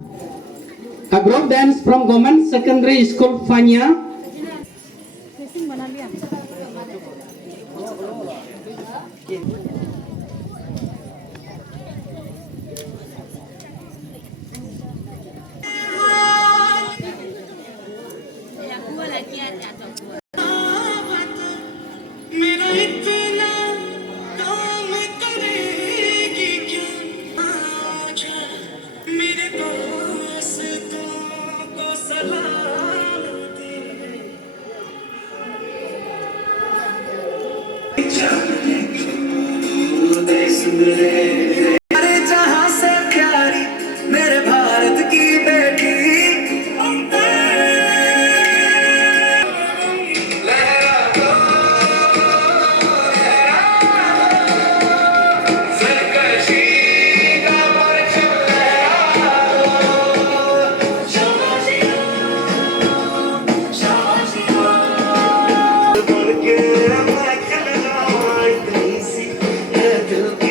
A group dance from Government Secondary School Fanya. अरे जहां से प्यारी मेरे भारत की बेटी लहरा दो सरकशी का परचम लहरा दो शाबाशियों शाबाशियों बन के मैं खिल जाऊं इतनी सी है दिल